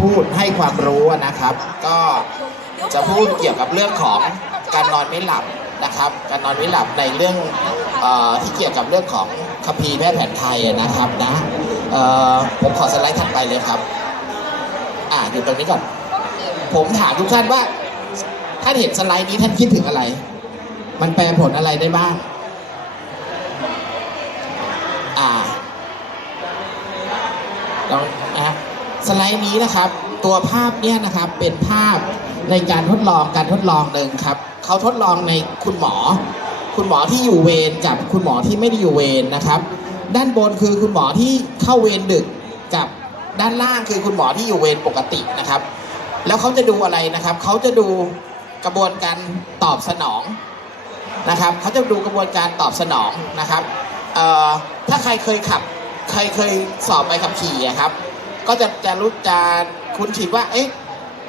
พูดให้ความรู้นะครับ ก็จะพูดเกี่ยวกับเรื่องของการนอนไม่หลับนะครับ การนอนไม่หลับในเรื่องออที่เกี่ยวกับเรื่องของคัมภีร์แพทย์แผนไทยนะครับนะผมขอสไลด์ถัดไปเลยครับ อ่าอยู่ตรงนี้ก่อน ผมถามทุกท่านว่าท่านเห็นสไลด์นี้ท่านคิดถึงอะไร มันแปลผลอะไรได้บ้าง อ่าลอง สไลด์นี้นะครับ ตัวภาพเนี่ยนะครับเป็นภาพในการทดลองการทดลองหนึ่งครับเขาทดลองในคุณหมอ คุณหมอที่อยู่เวรกับคุณหมอที่ไม่ได้อยู่เวรนะครับ ด้านบนคือคุณหมอที่เข้าเวรดึกกับด้านล่างคือคุณหมอที่อยู่เวรปกตินะครับ แล้วเขาจะดูอะไรนะครับเขาจะดูกระบวนการตอบสนองนะครับเขาจะดูกระบวนการตอบสนองนะครับถ้าใครเคยขับใครเคยสอบใบขับขี่อะครับ ก็จะจะรู้จะคุ้นชินว่า เอ๊ะ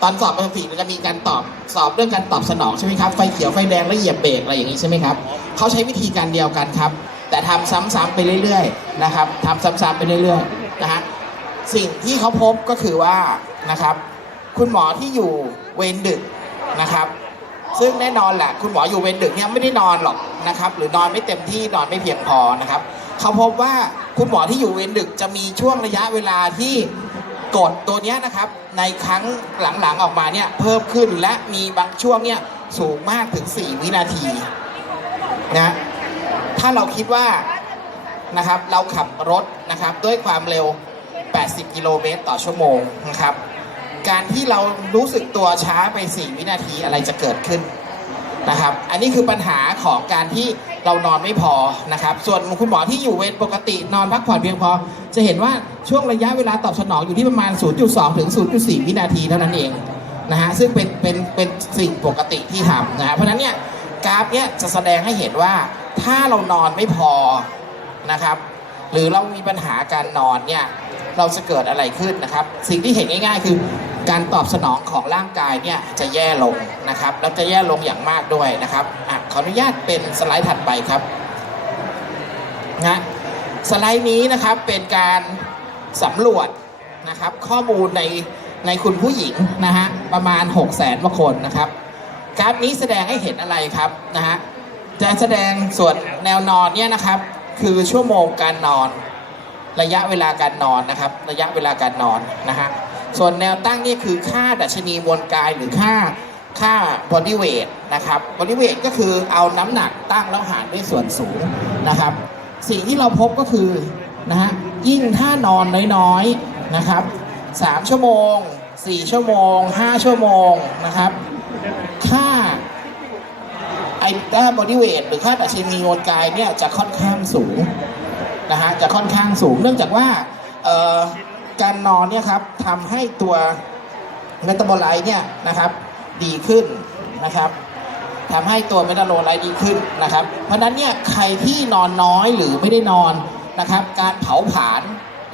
ตอนสอบใบขับขี่มันจะมีการตอบสอบเรื่องการตอบสนองใช่ไหมครับ ไฟเขียวไฟแดงแล้วเหยียบเบรกอะไรอย่างนี้ใช่ไหมครับเขาใช้วิธีการเดียวกันครับ แต่ทำซ้ำๆไปเรื่อยๆนะครับทำซ้ำๆไปเรื่อยๆนะฮะสิ่งที่เขาพบก็คือว่านะครับ คุณหมอที่อยู่เวรดึกนะครับ ซึ่งแน่นอนแหละคุณหมออยู่เวรดึกเนี่ยไม่ได้นอนหรอกนะครับ หรือนอนไม่เต็มที่นอนไม่เพียงพอนะครับเขาพบว่าคุณหมอที่อยู่เวรดึกจะมีช่วงระยะเวลาที่ กดตัวนี้นะครับในครั้งหลังๆออกมาเนี่ยเพิ่มขึ้นและมีบางช่วงเนี่ยสูงมากถึง 4 วินาทีนะถ้าเราคิดว่านะครับเราขับรถนะครับด้วยความเร็ว 80 กิโลเมตรต่อชั่วโมงนะครับ การที่เรารู้สึกตัวช้าไป 4 วินาทีอะไรจะเกิดขึ้น นะครับ อันนี้คือปัญหาของการที่เรานอนไม่พอนะครับ ส่วนคุณหมอที่อยู่เวรปกตินอนพักผ่อนเพียงพอ จะเห็นว่าช่วงระยะเวลาตอบสนองอยู่ที่ประมาณ 0.2 ถึง 0.4 วินาทีเท่านั้นเองนะฮะซึ่งเป็นเป็นเป็นสิ่งปกติที่ทำนะเพราะนั้นเนี่ยกราฟเนี่ยจะแสดงให้เห็นว่าถ้าเรานอนไม่พอนะครับ หรือเรามีปัญหาการนอนเนี่ยเราจะเกิดอะไรขึ้นนะครับ สิ่งที่เห็นง่าย ๆ คือ การตอบสนองของร่างกายเนี่ยจะแย่ลงนะครับ แล้วจะแย่ลงอย่างมากด้วยนะครับอขออนุญาตเป็นสไลด์ถัดไปครับนะสไลด์นี้นะครับเป็นการสำรวจนะครับ ข้อมูลในในคุณผู้หญิงนะฮะประมาณ 6 0 0 0 0 0กว่าคนนะครับกราฟนี้แสดงให้เห็นอะไรครับนะฮะจะแสดงส่วนแนวนอนเนี่ยนะครับ คือชั่วโมงการนอน ระยะเวลาการนอนนะครับ ระยะเวลาการนอนนะฮะ ส่วนแนวตั้งนี่คือค่าดัชนีมวลกายหรือค่าค่า body weight นะครับ body weight ก็คือเอาน้ำหนักตั้งแล้วหารด้วยส่วนสูงนะครับ สิ่งที่เราพบก็คือนะฮะยิ่งถ้านอนน้อยๆนะครับ3ชั่วโมง4ชั่วโมง5ชั่วโมงนะครับ ค่าไอ้ค่า body weight หรือค่าดัชนีมวลกายเนี่ยจะค่อนข้างสูงนะฮะจะค่อนข้างสูงเนื่องจากว่าเอ่อ การนอนเนี่ยครับทำให้ตัวเมตาบอลไลต์เนี่ยนะครับดีขึ้นนะครับทำให้ตัวเมตาโบไลต์ดีขึ้นนะครับ เพราะนั้นเนี่ยใครที่นอนน้อยหรือไม่ได้นอนนะครับ การเผาผลาญ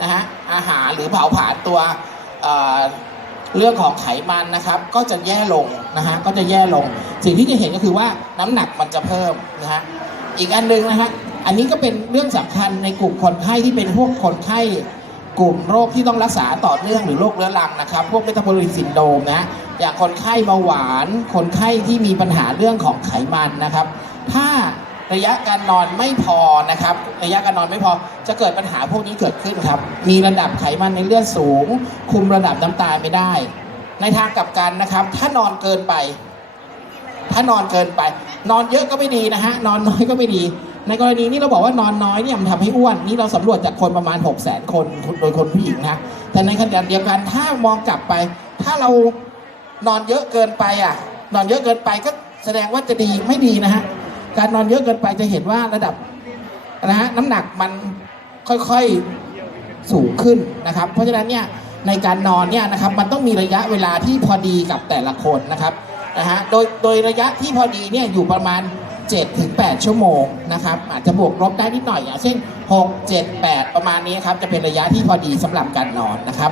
นะฮะอาหารหรือเผาผลาญตัวเเรื่องของไขมันนะครับ ก็จะแย่ลงนะฮะก็จะแย่ลง สิ่งที่จะเห็นก็คือว่าน้ำหนักมันจะเพิ่มนะฮะอีกอันหนึ่งนะฮะอันนี้ก็เป็นเรื่องสำคัญในกลุ่มคนไข้ที่เป็นพวกคนไข้ กลุ่มโรคที่ต้องรักษาต่อเนื่องหรือโรคเรื้อรังนะครับ พวกเมตาบอลิกซินโดมนะ อย่างคนไข้เบาหวาน คนไข้ที่มีปัญหาเรื่องของไขมันนะครับ ถ้าระยะการนอนไม่พอนะครับ ระยะการนอนไม่พอจะเกิดปัญหาพวกนี้เกิดขึ้นครับ มีระดับไขมันในเลือดสูง คุมระดับน้ำตาลไม่ได้ ในทางกลับกันนะครับ ถ้านอนเกินไป ถ้านอนเกินไป นอนเยอะก็ไม่ดีนะฮะ นอนน้อยก็ไม่ดี ในกรณีนี้เราบอกว่านอนน้อยเนี่ยมันทำให้อ้วนนี่เราสำรวจจากคนประมาณ6 0 0 0 0 0คนโดยคนผู้หญิงนะแต่ในขณะเดียวกันถ้ามองกลับไป ถ้าเรานอนเยอะเกินไปอะ นอนเยอะเกินไปก็แสดงว่าจะดีไม่ดีนะฮะการนอนเยอะเกินไปจะเห็นว่าระดับนะฮะน้ำหนักมันค่อยๆสูงขึ้นนะครับ เพราะฉะนั้นเนี่ยในการนอนเนี่ยนะครับมันต้องมีระยะเวลาที่พอดีกับแต่ละคนนะครับนะฮะโดยโดยระยะที่พอดีเนี่ยอยู่ประมาณ 7ถึง8ชั่วโมงนะครับอาจจะบวกลบได้นิดหน่อยอย่างเช่น6 7 8 ประมาณนี้ครับจะเป็นระยะที่พอดีสำหรับการนอนนะครับ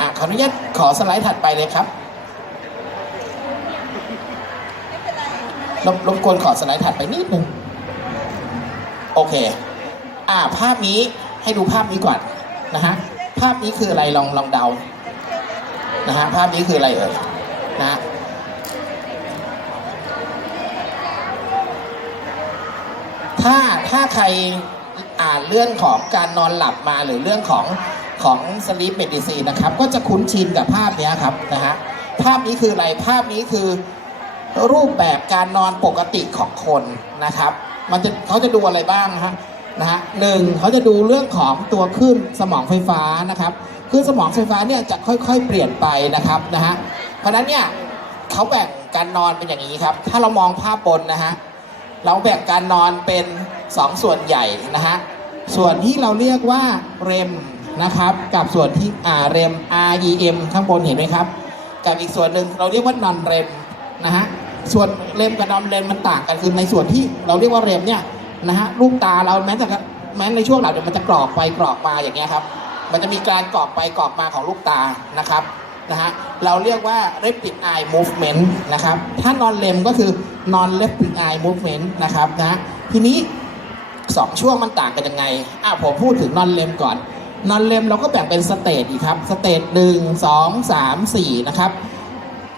อะขออนุญาตขอสไลด์ถัดไปเลยครับรบรบกวนขอสไลด์ถัดไปนิดนึงโอเค อ่าภาพนี้ให้ดูภาพนี้ก่อนนะฮะภาพนี้คืออะไรลองลองเดานะฮะภาพนี้คืออะไรเอ่ยนะฮะ ถ้าถ้าใครอ่านเรื่องของการนอนหลับมาหรือเรื่องของของ sleep medicine นะครับ ก็จะคุ้นชินกับภาพนี้ครับนะฮะภาพนี้คืออะไรภาพนี้คือรูปแบบการนอนปกติของคนนะครับ มันจะเขาจะดูอะไรบ้างนะฮะนะฮะหนึ่งเขาจะดูเรื่องของตัวคลื่นสมองไฟฟ้านะครับคลื่นสมองไฟฟ้าเนี่ยจะค่อยๆ เปลี่ยนไปนะครับนะฮะเพราะนั้นเนี่ยเขาแบ่งการนอนเป็นอย่างนี้ครับ ถ้าเรามองภาพบนนะฮะ เราแบ่งการนอนเป็นสองส่วนใหญ่นะฮะ ส่วนที่เราเรียกว่าเรมนะครับ กับส่วนที่อ่าเรม REM ข้างบนเห็นไหมครับ กับอีกส่วนหนึ่งเราเรียกว่านอนเรมนะฮะ ส่วนเรมกับนอนเรมมันต่างกันคือในส่วนที่เราเรียกว่าเรมเนี่ยนะฮะลูกตาเราแม้แต่แม้ในช่วงหลับเนี่ยวมันจะกรอกไปกรอกมาอย่างเงี้ยครับ มันจะมีการกรอกไปกรอกมาของลูกตานะครับ นะฮะเราเรียกว่า rapid eye movement นะครับถ้านอนเรมก็คือ non rapid eye movement นะครับนะทีนี้สองช่วงมันต่างกันยังไงอะผมพูดถึงนอนเลมก่อนนอนเลมเราก็แบ่งเป็นสเตจอีกครับสเตจหนึ่งสองสามสี่นะครับ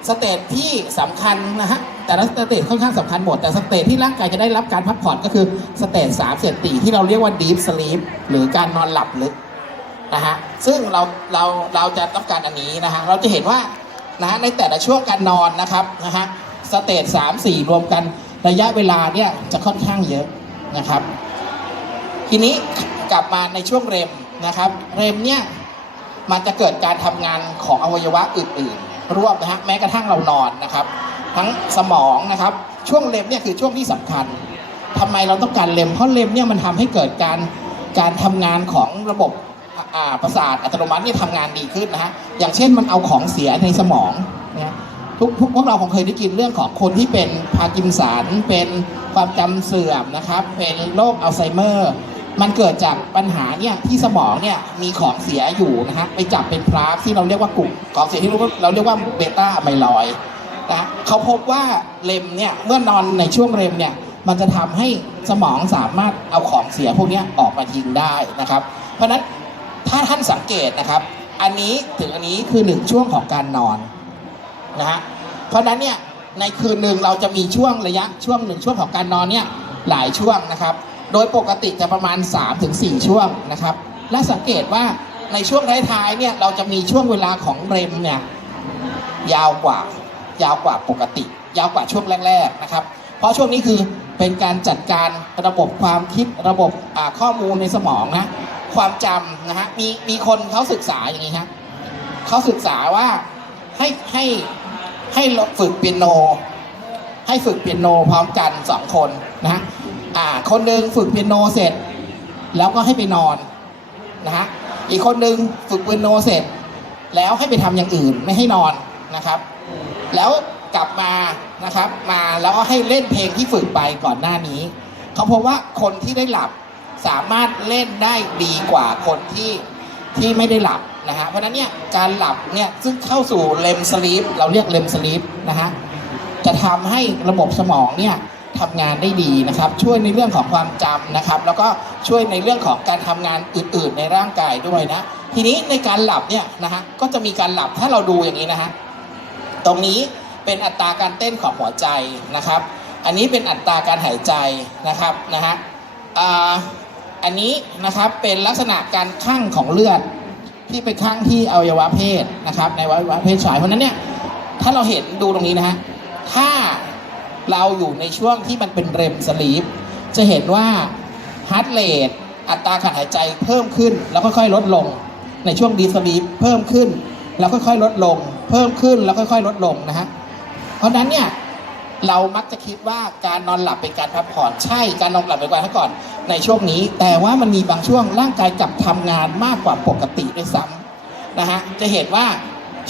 สเตจที่สำคัญนะฮะแต่ละสเตจค่อนข้างสำคัญหมด แต่สเตจที่ร่างกายจะได้รับการพักผ่อนก็คือสเตจสามเสตตีที่เราเรียกว่า deep sleep หรือการนอนหลับลึก นะฮะซึ่งเราเราเราจะต้องการอันนี้นะฮะเราจะเห็นว่านะฮะในแต่ละช่วงการนอนนะครับนะฮะสเตจสามสี่รวมกันระยะเวลาเนี่ยจะค่อนข้างเยอะนะครับ ทีนี้กลับมาในช่วงเรมนะครับ เรมเนี่ยมันจะเกิดการทำงานของอวัยวะอื่นๆร่วมนะฮะแม้กระทั่งเรานอนนะครับ ทั้งสมองนะครับ ช่วงเรมเนี่ยคือช่วงที่สำคัญทำไมเราต้องการเรมเพราะเรมเนี่ยมันทำให้เกิดการการทำงานของระบบ ประสาทอัตโนมัติเนี่ยทำงานดีขึ้นนะฮะอย่างเช่นมันเอาของเสียในสมองนะทุกทุกพวกเราคงเคยได้ยินเรื่องของคนที่เป็นพาร์กินสันเป็นความจำเสื่อมนะครับ เป็นโรคอัลไซเมอร์ มันเกิดจากปัญหาเนี่ยที่สมองเนี่ยมีของเสียอยู่นะฮะไปจับเป็นพลาสที่เราเรียกว่ากลุ่มของเสียที่เราเราเรียกว่าเบต้าอะไมลอยนะเขาพบว่าเลมเนี่ยเมื่อนอนในช่วงเรมเนี่ยมันจะทำให้สมองสามารถเอาของเสียพวกนี้ออกมาทิ้งได้นะครับ เพราะฉะนั้น ถ้าท่านสังเกตนะครับ อันนี้ถึงอันนี้คือหนึ่งช่วงของการนอนนะฮะเพราะฉะนั้นเนี่ยในคืนหนึ่งเราจะมีช่วงระยะช่วงหนึ่งช่วงของการนอนเนี่ยหลายช่วงนะครับ โดยปกติจะประมาณ 3-4 ช่วงนะครับ และสังเกตว่าในช่วงท้ายๆเนี่ยเราจะมีช่วงเวลาของเรมเนี่ยยาวกว่ายาวกว่าปกติ ยาวกว่าช่วงแรกๆนะครับ เพราะช่วงนี้คือเป็นการจัดการระบบความคิดระบบข้อมูลในสมองนะ ความจำนะฮะมีมีคนเขาศึกษาอย่างนี้ฮะเขาศึกษาว่าให้ให้ให้ฝึกเปียโน ให้ฝึกเปียโนพร้อมกันสองคนนะฮะอ่าคนหนึ่งฝึกเปียโนเสร็จ แล้วก็ให้ไปนอนนะฮะอีกคนหนึ่งฝึกเปียโนเสร็จ แล้วให้ไปทำอย่างอื่นไม่ให้นอนนะครับ แล้วกลับมานะครับ มาแล้วก็ให้เล่นเพลงที่ฝึกไปก่อนหน้านี้เขาพบว่าคนที่ได้หลับ สามารถเล่นได้ดีกว่าคนที่ที่ไม่ได้หลับนะฮะเพราะนั้นเนี่ยการหลับเนี่ยซึ่งเข้าสู่เลมสลีปเราเรียกเลมสลีปนะฮะจะทำให้ระบบสมองเนี่ยทำงานได้ดีนะครับ ช่วยในเรื่องของความจำนะครับ แล้วก็ช่วยในเรื่องของการทำงานอื่น ๆ ในร่างกายด้วยนะ ทีนี้ในการหลับเนี่ยนะฮะก็จะมีการหลับถ้าเราดูอย่างนี้นะฮะตรงนี้เป็นอัตราการเต้นของหัวใจนะครับ อันนี้เป็นอัตราการหายใจนะครับนะฮะ อันนี้นะครับเป็นลักษณะการคั่งของเลือดที่ไปข้างที่อวัยวะเพศนะครับ ในอวัยวะเพศชายเพราะนั้นเนี่ยถ้าเราเห็นดูตรงนี้นะฮะถ้าเราอยู่ในช่วงที่มันเป็นเรมสลีปจะเห็นว่าฮาร์ดเรทอัตราการหายใจเพิ่มขึ้นแล้วค่อยๆลดลง ในช่วงดีสลีปเพิ่มขึ้น แล้วค่อยๆลดลง เพิ่มขึ้นแล้วค่อยๆลดลงนะฮะเพราะนั้นเนี่ย เรามักจะคิดว่าการนอนหลับเป็นการพักผ่อนใช่การนอนหลับเป็นการพักผ่อนในช่วงนี้ แต่ว่ามันมีบางช่วงร่างกายกลับทำงานมากกว่าปกติด้วยซ้ำนะฮะจะเห็นว่า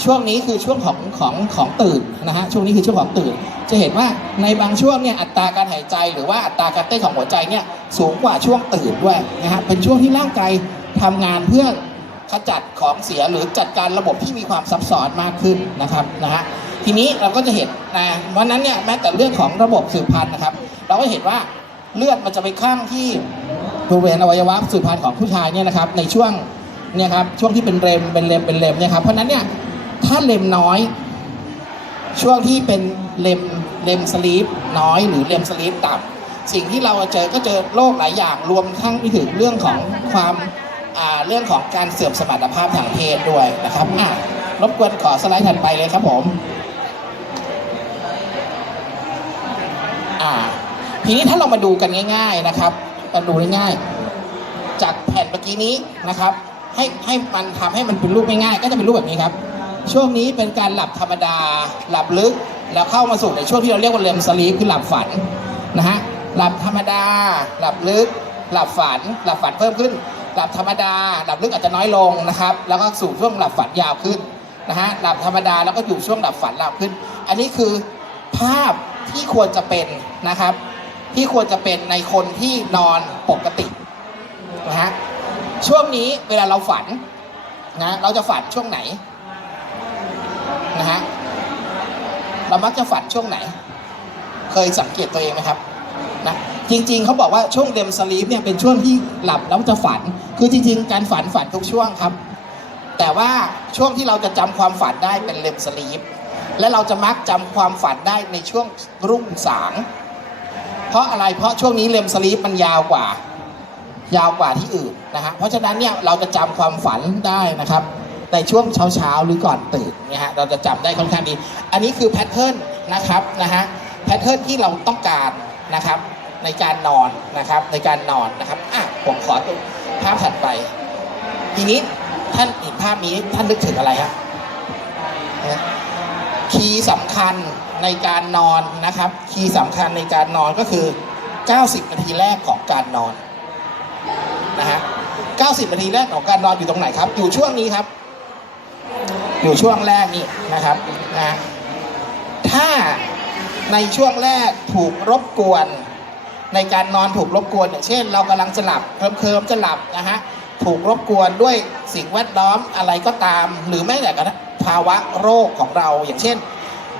ช่วงนี้คือช่วงของของของตื่นนะฮะช่วงนี้คือช่วงของตื่น จะเห็นว่าในบางช่วงเนี่ยอัตราการหายใจหรือว่าอัตราการเต้นของหัวใจเนี่ยสูงกว่าช่วงตื่นด้วยนะฮะเป็นช่วงที่ร่างกายทำงานเพื่อขจัดของเสียหรือจัดการระบบที่มีความซับซ้อนมากขึ้นนะครับนะฮะ ทีนี้เราก็จะเห็นนะวันนั้นเนี่ยแม้แต่เรื่องของระบบสืบพันธุ์นะครับ เราก็เห็นว่าเลือดมันจะไปข้างที่บริเวณอวัยวะสืบพันธุ์ของผู้ชายเนี่ยนะครับในช่วงเนี่ยครับช่วงที่เป็นเรมเป็นเรมเป็นเรมเนี่ยครับเพราะนั้นเนี่ยถ้าเลมน้อย ช่วงที่เป็นเลมเลมสลีปน้อยหรือเลมสลีปต่ำสิ่งที่เราเจอก็เจอโรคหลายอย่างรวมทั้งไปถึงเรื่องของความเรื่องของการเสื่อมสมรรถภาพทางเพศด้วยนะครับอะรบกวนขอสไลด์ถัดไปเลยครับผม อ่า ทีนี้ถ้าเรามาดูกันง่าย ๆนะครับมาดูง่ายๆจากแผ่นเมื่อกี้นี้นะครับ ให้ให้มันทำให้มันเป็นรูปง่ายๆก็จะเป็นรูปแบบนี้ครับ ช่วงนี้เป็นการหลับธรรมดา หลับลึกแล้วเข้ามาสู่ในช่วงที่เราเรียกว่าเลมสลีปคือหลับฝันนะฮะหลับธรรมดา หลับลึก หลับฝัน หลับฝันเพิ่มขึ้น หลับธรรมดา หลับลึกอาจจะน้อยลงนะครับ แล้วก็สู่ช่วงหลับฝันยาวขึ้นนะฮะหลับธรรมดาแล้วก็อยู่ช่วงหลับฝันยาวขึ้น อันนี้คือภาพที่ควรจะเป็นนะครับ ที่ควรจะเป็นในคนที่นอนปกตินะฮะช่วงนี้เวลาเราฝันนะเราจะฝันช่วงไหนนะฮะเรามักจะฝันช่วงไหน เคยสังเกตตัวเองไหมครับนะจริง ๆเขาบอกว่าช่วงเดมสลีปเนี่ยเป็นช่วงที่หลับแล้วจะฝัน คือจริง ๆ การฝันฝันทุกช่วงครับ แต่ว่าช่วงที่เราจะจำความฝันได้เป็นเลมสลีปและเราจะมักจำความฝันได้ในช่วงรุ่งสาง เพราะอะไรเพราะช่วงนี้เลมสลีปมันยาวกว่า ยาวกว่าที่อื่นนะฮะเพราะฉะนั้นเนี่ยเราจะจำความฝันได้นะครับ ในช่วงเช้าเช้าๆหรือก่อนตื่นเนี่ยฮะเราจะจำได้ค่อนข้างดี อันนี้คือแพทเทิร์นนะครับนะฮะแพทเทิร์นที่เราต้องการนะครับในการนอนนะครับในการนอนนะครับอะผมขอภาพถัดไป ทีนี้ท่านเห็นภาพนี้ท่านนึกถึงอะไรฮะคีย์สำคัญ ในการนอนนะครับ คีย์สำคัญในการนอนก็คือ 90 นาทีแรกของการนอนนะฮะ 90 นาทีแรกของการนอนอยู่ตรงไหนครับ อยู่ช่วงนี้ครับ อยู่ช่วงแรกนี่นะครับนะถ้าในช่วงแรกถูกรบกวน ในการนอนถูกรบกวนอย่างเช่น เรากำลังจะหลับเคลิมเคลิมๆจะหลับนะฮะถูกรบกวนด้วยสิ่งแวดล้อมอะไรก็ตาม หรือแม้แต่กับภาวะโรคของเราอย่างเช่น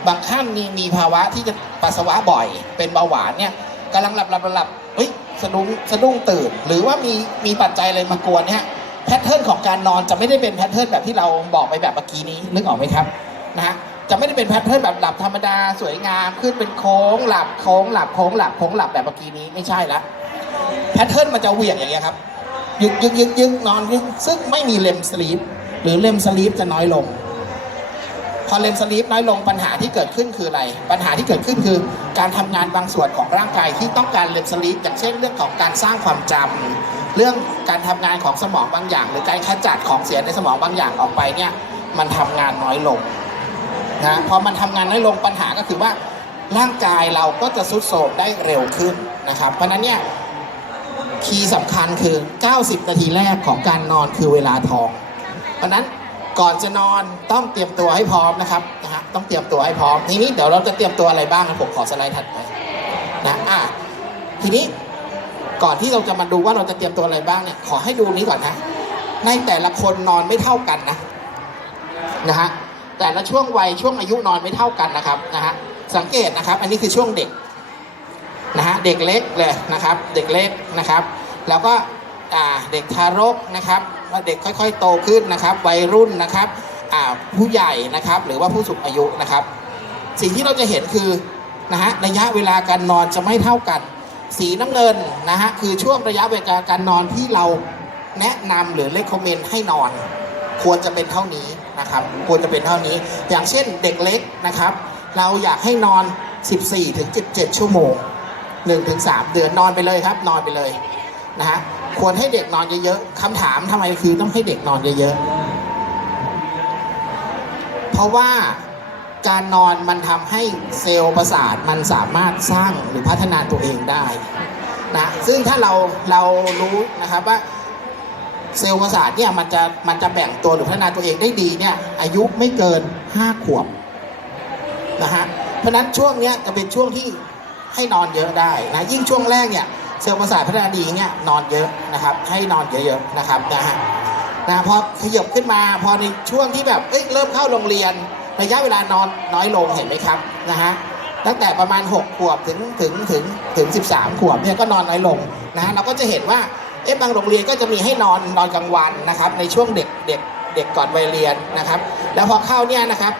บางท่านมีมีภาวะที่จะปัสสาวะบ่อย เป็นเบาหวานเนี่ยกำลังหลับหลับหลับเฮ้ยสะดุ้งสะดุ้งตื่น หรือว่ามีมีปัจจัยอะไรมากวนเนี่ยแพทเทิร์นของการนอนจะไม่ได้เป็นแพทเทิร์นแบบที่เราบอกไปแบบเมื่อกี้นี้นึกออกไหมครับนะฮะจะไม่ได้เป็นแพทเทิร์นแบบหลับธรรมดาสวยงามขึ้นเป็นโค้งหลับโค้งหลับโค้งหลับโค้งหลับแบบเมื่อกี้นี้ไม่ใช่ละแพทเทิร์นมันจะเหวี่ยงอย่างเงี้ยครับยึกยึกยึกยึกนอนยึกซึ่งไม่มีเลมสลีปหรือเลมสลีปจะน้อยลง พอเลมสลีปน้อยลงปัญหาที่เกิดขึ้นคืออะไร ปัญหาที่เกิดขึ้นคือ การทำงานบางส่วนของร่างกายที่ต้องการเลมสลีปอย่างเช่นเรื่องของการสร้างความจำเรื่องการทำงานของสมองบางอย่าง หรือการขจัดของเสียในสมองบางอย่างออกไปเนี่ยมันทำงานน้อยลงนะพอมันทำงานน้อยลงปัญหาก็คือว่าร่างกายเราก็จะทรุดโทรมได้เร็วขึ้นนะครับ เพราะนั้นเนี่ยคีย์สำคัญคือ 90 นาทีแรกของการนอนคือเวลาทอง เพราะนั้น ก่อนจะนอนต้องเตรียมตัวให้พร้อมนะครับนะฮะต้องเตรียมตัวให้พร้อมทีนี้เดี๋ยวเราจะเตรียมตัวอะไรบ้างผมขอสไลด์ถัดไปนะอะทีนี้ก่อนที่เราจะมาดูว่าเราจะเตรียมตัวอะไรบ้างเนี่ยขอให้ดูนี้ก่อนนะ ในแต่ละคนนอนไม่เท่ากันนะนะฮะแต่ละช่วงวัยช่วงอายุนอนไม่เท่ากันนะครับนะฮะสังเกตนะครับ อันนี้คือช่วงเด็กนะฮะเด็กเล็กเลยนะครับ เด็กเล็กนะครับ แล้วก็อ่าเด็กทารกนะครับ เด็กค่อย ๆ โตขึ้นนะครับ วัยรุ่นนะครับผู้ใหญ่นะครับหรือว่าผู้สูงอายุนะครับ สิ่งที่เราจะเห็นคือนะฮะระยะเวลาการนอนจะไม่เท่ากัน สีน้ำเงินนะฮะคือช่วงระยะเวลาการนอนที่เราแนะนำหรือเล c คอมเมนให้นอน ควรจะเป็นเท่านี้นะครับ ควรจะเป็นเท่านี้ อย่างเช่นเด็กเล็กนะครับ เราอยากให้นอน 14-17 ชั่วโมง 1-3 เดือนนอนไปเลยครับ นอนไปเลยนะฮะ ควรให้เด็กนอนเยอะๆคำถามทำไมคือต้องให้เด็กนอนเยอะๆ เพราะว่าการนอนมันทำให้เซลล์ประสาทมันสามารถสร้างหรือพัฒนาตัวเองได้นะซึ่งถ้าเราเรารู้นะครับว่าเซลล์ประสาทเนี่ยมันจะมันจะแบ่งตัวหรือพัฒนาตัวเองได้ดีเนี่ยอายุไม่เกิน 5 ขวบนะฮะเพราะฉะนั้นช่วงเนี้ยจะเป็นช่วงที่ให้นอนเยอะได้นะยิ่งช่วงแรกเนี่ย เซลล์ประสาทพัฒนาดีเนี่ยนอนเยอะนะครับ ให้นอนเยอะๆนะครับนะฮะนะพอขยับขึ้นมาพอในช่วงที่แบบเอ้ยเริ่มเข้าโรงเรียนระยะเวลานอนน้อยลงเห็นไหมครับนะฮะตั้งแต่ประมาณ 6 ขวบถึงถึงถึงถึง 13 ขวบเนี่ยก็นอนน้อยลงนะฮะเราก็จะเห็นว่าเอ๊ะบางโรงเรียนก็จะมีให้นอนนอนกลางวันนะครับ ในช่วงเด็กเด็กเด็กก่อนวัยเรียนนะครับ แล้วพอเข้าเนี่ยนะครับ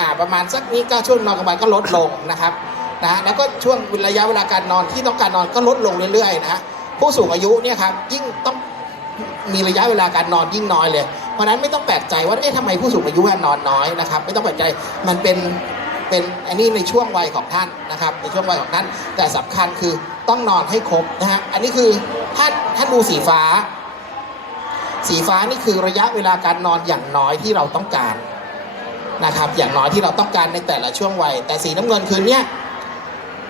อ่าประมาณสักนี้ก็ช่วงนอนกลางวันก็ลดลงนะครับ นะแล้วก็ช่วงระยะเวลาการนอนที่ต้องการนอนก็ลดลงเรื่อยๆนะฮะผู้สูงอายุเนี่ยครับยิ่งต้องมีระยะเวลาการนอนยิ่งน้อยเลย เพราะนั้นไม่ต้องแปลกใจว่าเอ๊ะทำไมผู้สูงอายุนอนน้อยนะครับ ไม่ต้องแปลกใจมันเป็นเป็นอันนี้ในช่วงวัยของท่านนะครับในช่วงวัยของท่าน แต่สำคัญคือต้องนอนให้ครบนะฮะอันนี้คือท่านท่านดูสีฟ้า สีฟ้านี่คือระยะเวลาการนอนอย่างน้อยที่เราต้องการนะครับ อย่างน้อยที่เราต้องการในแต่ละช่วงวัย แต่สีน้ำเงินคือเนี้ย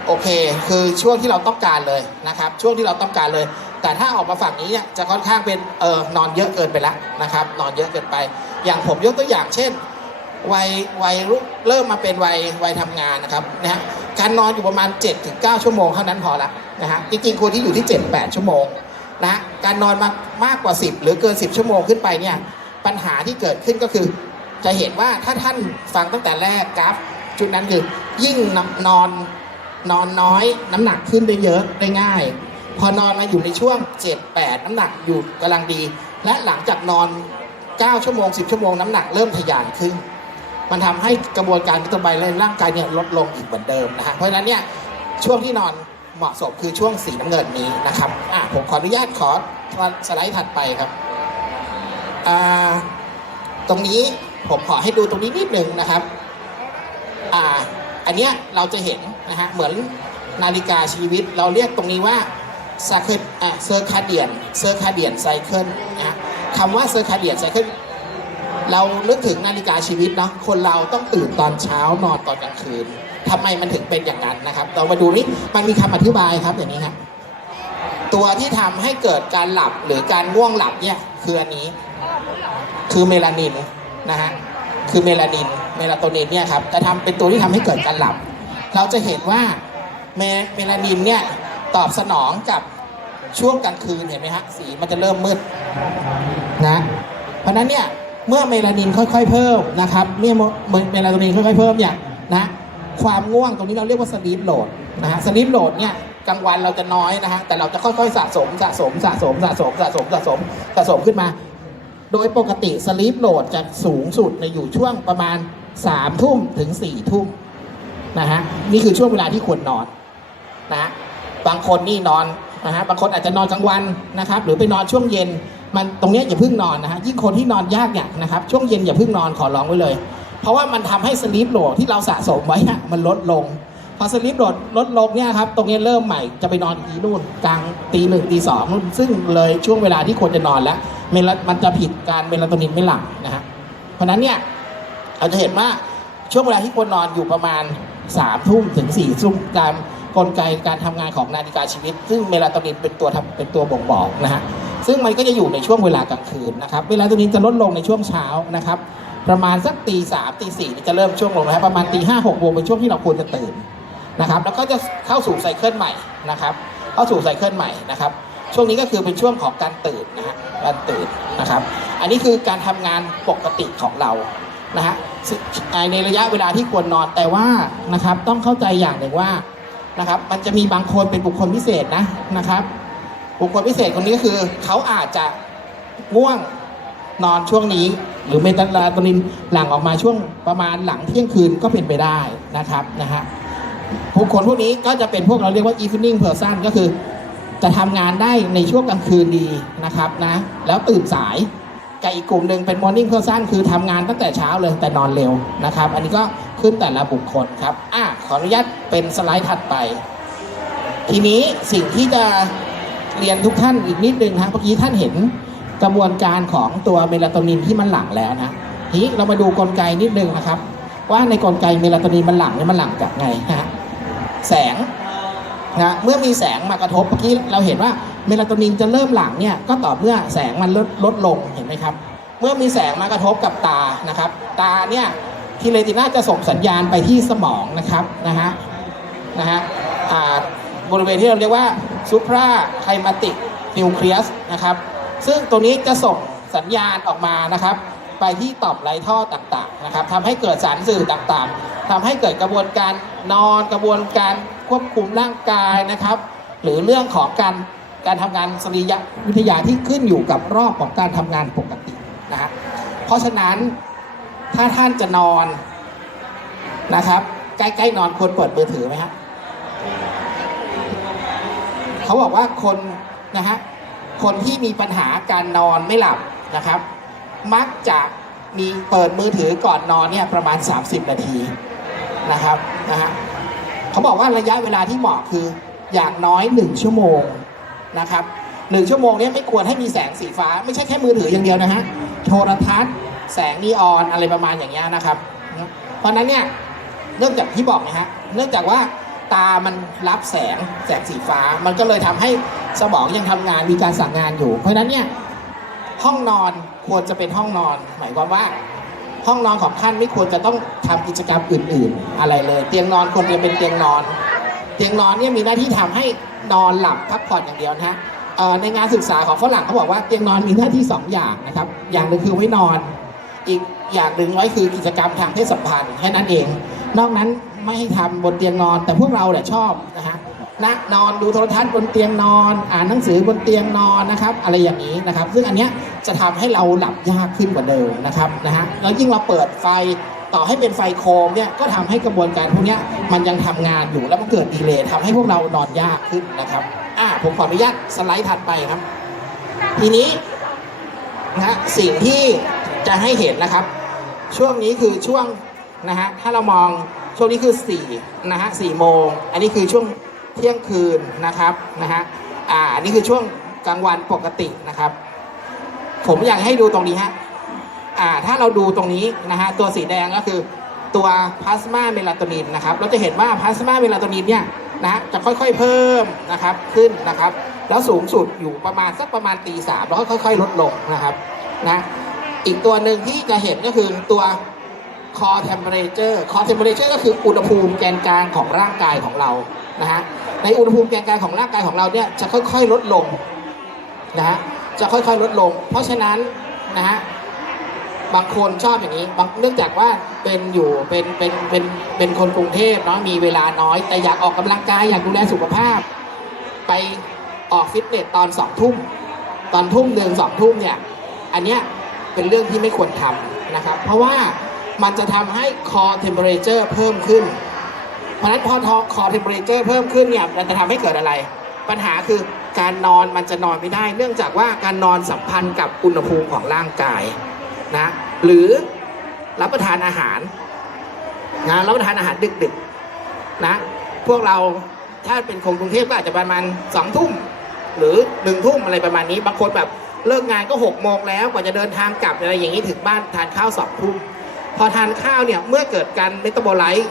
โอเค คือช่วงที่เราต้องการเลยนะครับ ช่วงที่เราต้องการเลย แต่ถ้าออกมาฝั่งนี้เนี่ยจะค่อนข้างเป็นเออนอนเยอะเกินไปแล้วนะครับ นอนเยอะเกินไป อย่างผมยกตัวอย่างเช่นวัยวัยรุ่นเริ่มมาเป็นวัยวัยทำงานนะครับนะฮะการนอนอยู่ประมาณ 7-9 ชั่วโมงเท่านั้นพอละนะฮะจริงๆควรที่อยู่ที่ 7-8 ชั่วโมงนะฮะการนอนมามากกว่า 10 หรือเกิน 10 ชั่วโมงขึ้นไปเนี่ยปัญหาที่เกิดขึ้นก็คือ จะเห็นว่าถ้าท่านฟังตั้งแต่แรกกราฟจุดนั้นคือยิ่งนอน นอนน้อยน้ำหนักขึ้นได้เยอะได้ง่าย พอนอนมาอยู่ในช่วง 7-8 น้ำหนักอยู่กำลังดี และหลังจากนอน 9 ชั่วโมง 10 ชั่วโมงน้ำหนักเริ่มทะยานขึ้น มันทำให้กระบวนการพิจารณาในร่างกายเนี่ยลดลงอีกเหมือนเดิมนะฮะเพราะฉะนั้นเนี่ยช่วงที่นอนเหมาะสมคือช่วงสีน้ำเงินนี้นะครับอะผมขออนุญาตขอสไลด์ถัดไปครับอ่าตรงนี้ผมขอให้ดูตรงนี้นิดหนึ่งนะครับอ่าอันเนี้ยเราจะเห็น นะฮะเหมือนนาฬิกาชีวิต เราเรียกตรงนี้ว่าซาเคอะเซอร์คาเดียนเซอร์คาเดียนไซเคิลนะฮะคำว่าเซอร์คาเดียนไซเคิลเรานึกถึงนาฬิกาชีวิตเนาะคนเราต้องตื่นตอนเช้านอนตอนกลางคืนทำไมมันถึงเป็นอย่างนั้นนะครับ เรามาดูนี่มันมีคำอธิบายครับอย่างนี้ครับตัวที่ทำให้เกิดการหลับหรือการง่วงหลับเนี่ยคืออันนี้ คือเมลานินนะฮะคือเมลานิน เมลาโทนินเนี่ยครับจะทำเป็นตัวที่ทำให้เกิดการหลับ เราจะเห็นว่าเมลานินเนี่ยตอบสนองกับช่วงกลางคืนเห็นไหมฮะสีมันจะเริ่มมืดนะเพราะนั้นเนี่ยเมื่อเมลานินค่อย ๆ เพิ่มนะครับเมื่อเมลาโทนินค่อย ๆ เพิ่มเนี่ยนะความง่วงตรงนี้เราเรียกว่าสลีปโหลดนะฮะสลีปโหลดเนี่ยกลางวันเราจะน้อยนะฮะแต่เราจะค่อยๆสะสมสะสมสะสมสะสมสะสมสะสมสะสมขึ้นมา โดยปกติสลีปโหลดจะสูงสุดในอยู่ช่วงประมาณ3ามทุ่มถึง4ี่ทุ่ม นะฮะนี่คือช่วงเวลาที่ควรนอนนะบางคนนี่นอนนะฮะบางคนอาจจะนอนกลางวันนะครับ หรือไปนอนช่วงเย็น มันตรงนี้อย่าเพิ่งนอนนะฮะยิ่งคนที่นอนยากเนี่ยนะครับช่วงเย็นอย่าเพิ่งนอนขอร้องไว้เลย เพราะว่ามันทำให้สลีปโหลดที่เราสะสมไว้มันลดลงพอสลีปโหลดลดลงเนี่ยครับตรงนี้เริ่มใหม่จะไปนอนอีกทีนู่นกลางตีหนึ่งตีสองซึ่งเลยช่วงเวลาที่ควรจะนอนแล้วเมลามันจะผิดการเมลาโทนินไม่หลั่งนะฮะเพราะนั้นเนี่ยเราจะเห็นว่าช่วงเวลาที่ควรนอนอยู่ประมาณ 3ามทุ่มถึง4ี่ทุ่มตามกลไกการทำงานของนาฬิกาชีวิต ซึ่งเมลาโทนินเป็นตัวทำเป็นตัวบ่งบอกนะฮะซึ่งมันก็จะอยู่ในช่วงเวลากลางคืนนะครับเมลาโทนินจะลดลงในช่วงเช้านะครับ ประมาณสักตีสามตีสี่จะเริ่มช่วงลงนะครับประมาณตีห้าหกโมงเป็นช่วงที่เราควรจะตื่นนะครับ แล้วก็จะเข้าสู่ไซเคิลใหม่นะครับเข้าสู่ไซเคิลใหม่นะครับ ช่วงนี้ก็คือเป็นช่วงของการตื่นนะฮะการตื่นนะครับ อันนี้คือการทำงานปกติของเรา นะฮะในระยะเวลาที่ควรนอนแต่ว่านะครับต้องเข้าใจอย่างหนึ่งว่านะครับมันจะมีบางคนเป็นบุคคลพิเศษนะนะครับ บุคคลพิเศษคนนี้ก็คือเขาอาจจะง่วงนอนช่วงนี้ หรือเมตาลาโทนินหลั่งออกมาช่วงประมาณหลังเที่ยงคืนก็เป็นไปได้นะครับนะฮะบุคคลพวกนี้ก็จะเป็นพวกเราเรียกว่า evening person ก็คือจะทำงานได้ในช่วงกลางคืนดีนะครับนะแล้วตื่นสาย กับอีกกลุ่มหนึ่งเป็น morning person คือทำงานตั้งแต่เช้าเลยแต่นอนเร็วนะครับ อันนี้ก็ขึ้นแต่ละบุคคลครับอะขออนุญาตเป็นสไลด์ถัดไป ทีนี้สิ่งที่จะเรียนทุกท่านอีกนิดนึงครับเมื่อกี้ท่านเห็นกระบวนการของตัวเมลาโทนินที่มันหลั่งแล้วนะทีนี้เรามาดูกลไกนิดนึงนะครับ ว่าในกลไกเมลาโทนินมันหลั่งเนี่ยมันหลั่งจากไงนะฮะแสงนะเมื่อมีแสงมากระทบเมื่อกี้เราเห็นว่า เมลาโทนินจะเริ่มหลั่งเนี่ยก็ต่อเมื่อแสงมันลดลดลงเห็นไหมครับ เมื่อมีแสงมากระทบกับตานะครับ ตาเนี่ยทีเรติน่าจะส่งสัญญาณไปที่สมองนะครับนะฮะนะฮะบริเวณที่เราเรียกว่าซูปราไคมาติกนิวเคลียสนะครับ ซึ่งตัวนี้จะส่งสัญญาณออกมานะครับ ไปที่ตอมไรท่อต่างๆนะครับทำให้เกิดสารสื่อต่างๆทำให้เกิดกระบวนการนอนกระบวนการควบคุมร่างกายนะครับ หรือเรื่องของการ การทำงานสรียวิทยาที่ขึ้นอยู่กับรอบของการทำงานปกตินะฮะเพราะฉะนั้นถ้าท่านจะนอนนะครับ ใกล้ๆนอนควรเปิดมือถือไหมฮะเขาบอกว่าคนนะฮะคนที่มีปัญหาการนอนไม่หลับนะครับ มักจะมีเปิดมือถือก่อนนอนเนี่ยประมาณ 30 นาทีนะครับนะฮะเขาบอกว่าระยะเวลาที่เหมาะคืออย่างน้อย 1 ชั่วโมง นะครับหนึ่งชั่วโมงนี้ไม่ควรให้มีแสงสีฟ้า ไม่ใช่แค่มือถืออย่างเดียวนะฮะโทรทัศน์ แสงนีออนอะไรประมาณอย่างเงี้ยนะครับ เพราะนั้นเนี่ยเนื่องจากที่บอกนะฮะเนื่องจากว่าตามันรับแสงแสงสีฟ้า มันก็เลยทำให้สมองยังทำงานมีการสั่งงานอยู่ เพราะฉะนั้นเนี่ยห้องนอนควรจะเป็นห้องนอน หมายความว่า ห้องนอนของท่านไม่ควรจะต้องทำกิจกรรมอื่น ๆ อะไรเลย เตียงนอนควรจะเป็นเตียงนอน เตียงนอนเนี่ยมีหน้าที่ทำให้ นอนหลับพักผ่อนอย่างเดียวนะฮะในงานศึกษาของฝรั่งเขาบอกว่าเตียงนอนมีหน้าที่สองอย่างนะครับ อย่างหนึ่งคือไว้นอน อีกอย่างหนึ่งไว้คือกิจกรรมทางเพศสัมพันธ์แค่นั้นเอง นอกนั้นไม่ให้ทำบนเตียงนอน แต่พวกเราเนี่ยชอบนะฮะนักนอนดูโทรทัศน์บนเตียงนอน อ่านหนังสือบนเตียงนอนนะครับ อะไรอย่างนี้นะครับ ซึ่งอันเนี้ยจะทำให้เราหลับยากขึ้นกว่าเดิมนะครับนะฮะแล้วยิ่งเราเปิดไฟ ต่อให้เป็นไฟโคมเนี่ยก็ทำให้กระบวนการพวกนี้มันยังทำงานอยู่แล้วมันเกิดดีเลย์ทำให้พวกเรานอนยากขึ้นนะครับอ่าผมขออนุญาตสไลด์ถัดไปครับ ทีนี้นะฮะสิ่งที่จะให้เห็นนะครับ ช่วงนี้คือช่วงนะฮะถ้าเรามองช่วงนี้คือ4นะฮะ4โมง อันนี้คือช่วงเที่ยงคืนนะครับนะฮะอ่าอันนี้คือช่วงกลางวันปกตินะครับ ผมอยากให้ดูตรงนี้ฮะ อ่าถ้าเราดูตรงนี้นะฮะตัวสีแดงก็คือตัวพลาสมาเมลาโทนินนะครับเราจะเห็นว่าพลาสมาเมลาโทนินเนี่ยนะจะค่อยๆเพิ่มนะครับขึ้นนะครับ แล้วสูงสุดอยู่ประมาณสักประมาณตีสามแล้วก็ค่อย ๆ ลดลงนะครับนะอีกตัวหนึ่งที่จะเห็นก็คือตัว core temperature core temperature ก็คืออุณหภูมิแกนกลางของร่างกายของเรานะฮะในอุณหภูมิแกนกลางของร่างกายของเราเนี่ยจะค่อยๆลดลงนะฮะจะค่อยๆลดลง เพราะฉะนั้นนะฮะ บางคนชอบอย่างนี้บางเนื่องจากว่าเป็นอยู่เป็นเป็นเป็นเป็นคนกรุงเทพเนาะมีเวลาน้อย แต่อยากออกกำลังกายอยากดูแลสุขภาพ ไปออกฟิตเนสตอนสองทุ่มตอนทุ่มหนึ่งสองทุ่มเนี่ย อันเนี้ยเป็นเรื่องที่ไม่ควรทำนะครับ เพราะว่ามันจะทำให้ core temperature เพิ่มขึ้น เพราะฉะนั้นพอ core temperature เพิ่มขึ้นเนี่ยมันจะทำให้เกิดอะไร ปัญหาคือการนอนมันจะนอนไม่ได้ เนื่องจากว่าการนอนสัมพันธ์กับอุณหภูมิของร่างกาย นะหรือรับประทานอาหารนะรับประทานอาหารดึกๆนะพวกเราถ้าเป็นคนกรุงเทพก็อาจจะประมาณสองทุ่มหรือหนึ่งทุ่มอะไรประมาณนี้ บางคนแบบเลิกงานก็หกโมงแล้วกว่าจะเดินทางกลับอะไรอย่างนี้ถึงบ้านทานข้าวสองทุ่มพอทานข้าวเนี่ยเมื่อเกิดการเมตาบอลไลต์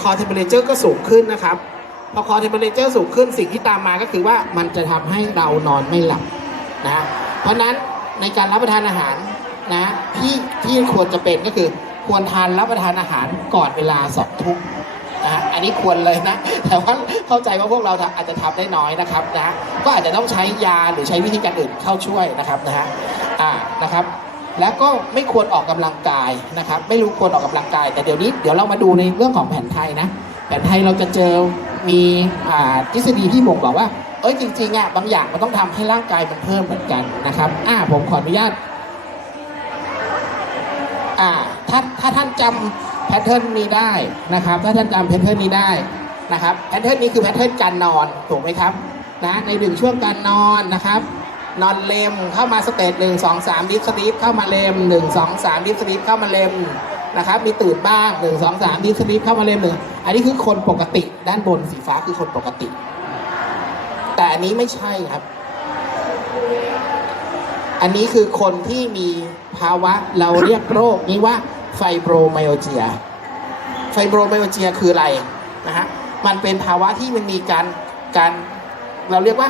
คอเทมเพลเจอร์ก็สูงขึ้นนะครับพอคอเทมเพลเจอร์สูงขึ้นสิ่งที่ตามมาก็คือว่ามันจะทำให้เรานอนไม่หลับนะเพราะนั้นในการรับประทานอาหาร นะที่ที่ควรจะเป็นก็คือควรทานรับประทานอาหารก่อนเวลาสองทุ่มนะอันนี้ควรเลยนะ แต่ว่าเข้าใจว่าพวกเราอาจจะทำได้น้อยนะครับนะก็อาจจะต้องใช้ยาหรือใช้วิธีการอื่นเข้าช่วยนะครับนะฮะอ่านะครับแล้วก็ไม่ควรออกกำลังกายนะครับ ไม่รู้ควรออกกำลังกาย แต่เดี๋ยวนี้เดี๋ยวเรามาดูในเรื่องของแผนไทยนะ แผนไทยเราจะเจอมีอ่าทฤษฎีที่บ่งบอกว่า เอ้ยจริงๆอะบางอย่างมันต้องทำให้ร่างกายมันเพิ่มเหมือนกันนะครับอ่าผมขออนุญาต อ่าถ้าถ้าท่านจำแพทเทิร์นนี้ได้นะครับ ถ้าท่านจำแพทเทิร์นนี้ได้นะครับแพทเทิร์นนี้คือแพทเทิร์นการนอนถูกไหมครับนะในหนึ่งช่วงการนอนนะครับ นอนเลมเข้ามาสเตจหนึ่งสองสามดิฟสลีปเข้ามาเลมหนึ่งสองสามดิฟสลีปเข้ามาเลมนะครับ มีตื่นบ้างหนึ่งสองสามดิฟสลีปเข้ามาเลมหนึ่งอันนี้คือคนปกติด้านบนสีฟ้าคือคนปกติ แต่อันนี้ไม่ใช่ครับ อันนี้คือคนที่มีภาวะเราเรียกโรคนี้ว่าไฟโบรไมโอเจีย ไฟโบรไมโอเจียคืออะไรนะฮะ มันเป็นภาวะที่มันมีการการเราเรียกว่า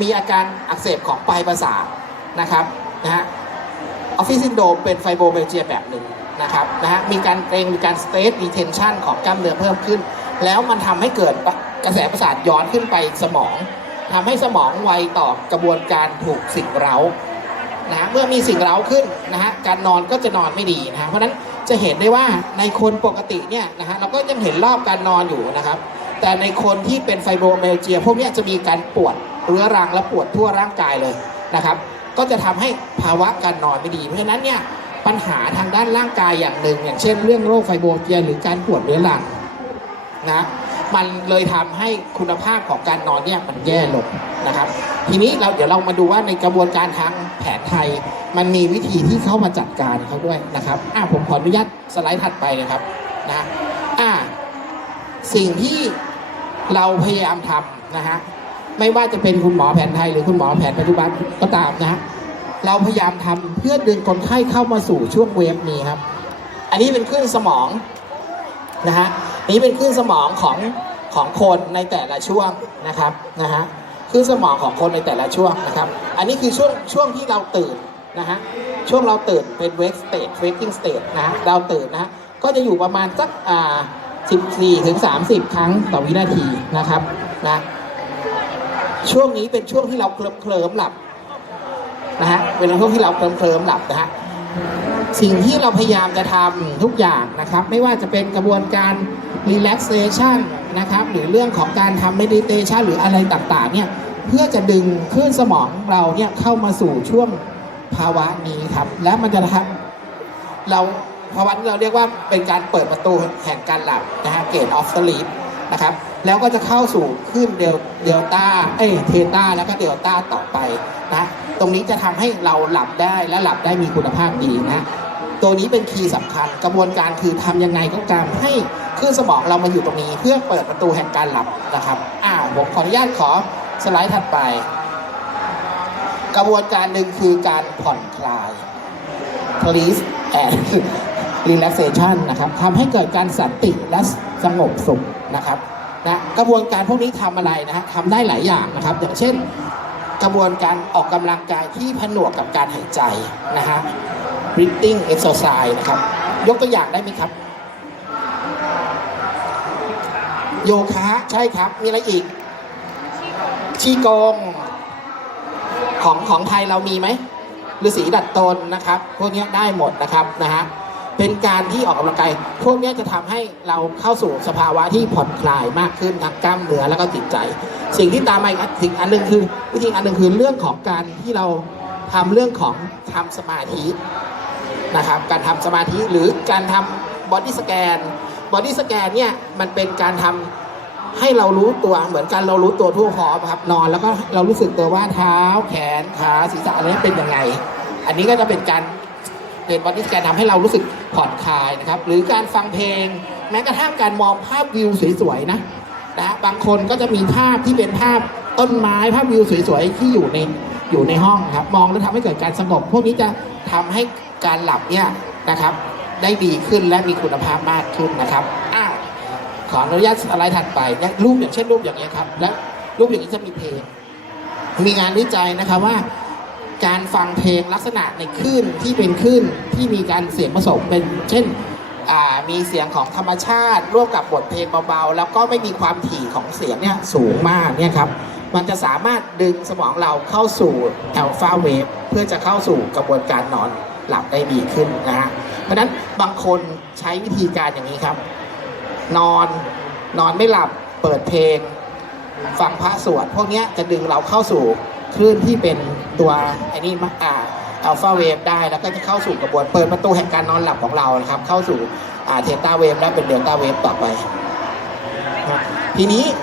มีอาการอักเสบของปลายประสาทนะครับนะฮะออฟฟิศซินโดมเป็นไฟโบรไมโอเจียแบบหนึ่งนะครับนะฮะมีการเกรงมีการสเตทดีเทนชันของกล้ามเนื้อเพิ่มขึ้น แล้วมันทำให้เกิดกระแสประสาทย้อนขึ้นไปสมองทำให้สมองไวต่อกระบวนการถูกสิ่งเร้า นะเมื่อมีสิ่งเร้าขึ้นนะฮะการนอนก็จะนอนไม่ดีนะฮะเพราะฉะนั้นจะเห็นได้ว่าในคนปกติเนี่ยนะฮะเราก็ยังเห็นรอบการนอนอยู่นะครับ แต่ในคนที่เป็นไฟโบรไมโอเจีย พวกนี้จะมีการปวดเรื้อรังและปวดทั่วร่างกายเลยนะครับ ก็จะทำให้ภาวะการนอนไม่ดี เพราะฉะนั้นเนี่ยปัญหาทางด้านร่างกายอย่างหนึ่ง อย่างเช่นเรื่องโรคไฟโบเจีย หรือการปวดเรื้อรังนะ มันเลยทำให้คุณภาพของการนอนเนี่ยมันแย่ลงนะครับ ทีนี้เราเดี๋ยวเรามาดูว่าในกระบวนการทางแผนไทย มันมีวิธีที่เข้ามาจัดการเขาด้วยนะครับอะผมขออนุญาตสไลด์ถัดไปเลยครับนะอะสิ่งที่เราพยายามทำนะฮะไม่ว่าจะเป็นคุณหมอแผนไทยหรือคุณหมอแผนปัจจุบันก็ตามนะฮะเราพยายามทำเพื่อดึงคนไข้เข้ามาสู่ช่วงเวฟนี้ครับ อันนี้เป็นคลื่นสมองนะฮะนี่เป็นคลื่นสมองของ ของคนในแต่ละช่วงนะครับนะฮะคลื่นสมองของคนในแต่ละช่วงนะครับ อันนี้คือช่วงช่วงที่เราตื่นนะฮะช่วงเราตื่นเป็น wake state waking state นะฮะเราตื่นนะฮะก็จะอยู่ประมาณสักอ่า14ถึง30 ครั้งต่อวินาทีนะครับนะช่วงนี้เป็นช่วงที่เราเคลิ้มเคลิมหลับนะฮะเป็นช่วงที่เราเคลิ้มเคลิมหลับนะฮะ สิ่งที่เราพยายามจะทำทุกอย่างนะครับ ไม่ว่าจะเป็นกระบวนการ relaxation นะครับ หรือเรื่องของการทำ meditation หรืออะไรต่างๆ เนี่ย เพื่อจะดึงคลื่นสมองเราเนี่ยเข้ามาสู่ช่วงภาวะนี้ครับ และมันจะทำเราภาวะที่เราเรียกว่าเป็นการเปิดประตูแห่งการหลับนะฮะ gate of sleep นะครับ แล้วก็จะเข้าสู่คลื่นเดลเดลต้า เอ้ยเทต้าแล้วก็เดลต้าต่อไปนะ ตรงนี้จะทำให้เราหลับได้และหลับได้มีคุณภาพดีนะตัวนี้เป็นคีย์สำคัญกระบวนการคือทำยังไงก็ตามให้คลื่นสมองเรามาอยู่ตรงนี้เพื่อเปิดประตูแห่งการหลับนะครับอ่าผมขออนุญาตขอสไลด์ถัดไป กระบวนการหนึ่งคือการผ่อนคลาย please and relaxation นะครับทำให้เกิดการสันติและสงบสุขนะครับนะกระบวนการพวกนี้ทำอะไรนะฮะทำได้หลายอย่างนะครับ อย่างเช่น กระบวนการออกกำลังกายที่ผนวกกับการหายใจนะฮะ breathing exercise นะครับ ยกตัวอย่างได้ไหมครับ โยคะใช่ครับ มีอะไรอีก ชีกง ของของไทยเรามีไหมฤาษีดัดตนนะครับ พวกนี้ได้หมดนะครับนะฮะ เป็นการที่ออกกำลังกายพวกนี้จะทำให้เราเข้าสู่สภาวะที่ผ่อนคลายมากขึ้นทางกล้ามเนื้อแล้วก็จิตใจ สิ่งที่ตามมาอีกสิ่งอันหนึ่งคือวิธีอันหนึ่งคือเรื่องของการที่เราทำเรื่องของทำสมาธินะครับ การทำสมาธิหรือการทำบอดี้สแกนบอดี้สแกนเนี่ยมันเป็นการทำให้เรารู้ตัวเหมือนกันเรารู้ตัวทั่วพร้อมครับนอนแล้วก็เรารู้สึกตัวว่าเท้าแขนขาศีรษะอะไรเป็นยังไง อันนี้ก็จะเป็นการ เป็นบอดี้สแกนทำให้เรารู้สึกผ่อนคลายนะครับ หรือการฟังเพลง แม้กระทั่งการมองภาพวิวสวยๆนะนะบางคนก็จะมีภาพที่เป็นภาพต้นไม้ภาพวิวสวยๆที่อยู่ในอยู่ในห้องครับ มองแล้วทำให้เกิดการสงบพวกนี้จะทำให้การหลับเนี่ยนะครับ ได้ดีขึ้นและมีคุณภาพมากขึ้นนะครับอ้าวขออนุญาตสไลด์ถัดไปเนี่ยรูปอย่างเช่นรูปอย่างนี้ยครับ และรูปอย่างนี้จะมีเพลงมีงานวิจัยนะครับว่า การฟังเพลงลักษณะในคลื่นที่เป็นคลื่นที่มีการเสียงผสมเป็นเช่นมีเสียงของธรรมชาติ ร่วมกับบทเพลงเบาๆ แล้วก็ไม่มีความถี่ของเสียงเนี่ยสูงมากเนี่ยครับมันจะสามารถดึงสมองเราเข้าสู่แอลฟาเวฟเพื่อจะเข้าสู่กระบวนการนอนหลับได้ดีขึ้นนะฮะเพราะนั้นบางคนใช้วิธีการอย่างนี้ครับ นอนนอนไม่หลับเปิดเพลง ฟังพระสวดพวกนี้จะดึงเราเข้าสู่คลื่นที่เป็น ตัวไอ้นี่มาอ่าอัลฟาเวฟได้แล้วก็จะเข้าสู่กระบวนเปิดประตูแห่งการนอนหลับของเรานะครับ เข้าสู่อ่าเทต้าเวฟและเป็นเดลต้าเวฟต่อไป ทีนี้